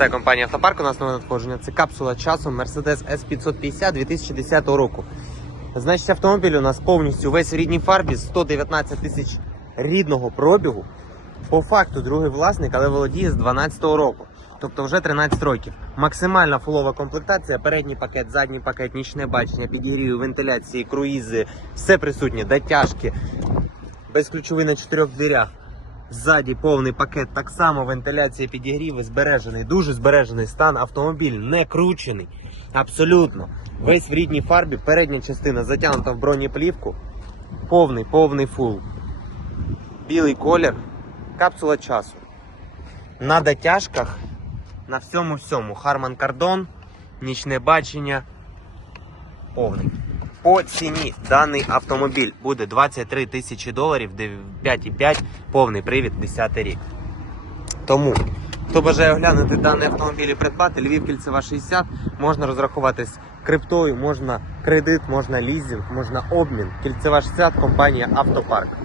Вітаю компанія Автопарк. У нас нове надходження. Це капсула часу Mercedes S550 2010 року. Значить, автомобіль у нас повністю весь в рідній фарбі, 119 тисяч рідного пробігу. По факту другий власник, але володіє з 12 року. Тобто вже 13 років. Максимальна фулова комплектація, передній пакет, задній пакет, нічне бачення, підігрів, вентиляції, круїзи, все присутнє, дотяжки, безключовий на чотирьох дверях. Ззаді повний пакет, так само вентиляція підігріви, збережений, дуже збережений стан. Автомобіль не кручений. Абсолютно. Весь в рідній фарбі, передня частина затягнута в бронеплівку. Повний, повний фул. Білий колір, капсула часу. На дотяжках, на всьому всьому. Харман Кардон, нічне бачення. Повний. По ціні даний автомобіль буде 23 тисячі доларів, 5,5, повний привід, 10 рік. Тому, хто бажає оглянути даний автомобіль і придбати, Львів Кільцева 60, можна розрахуватись криптою, можна кредит, можна лізинг, можна обмін. Кільцева 60, компанія Автопарк.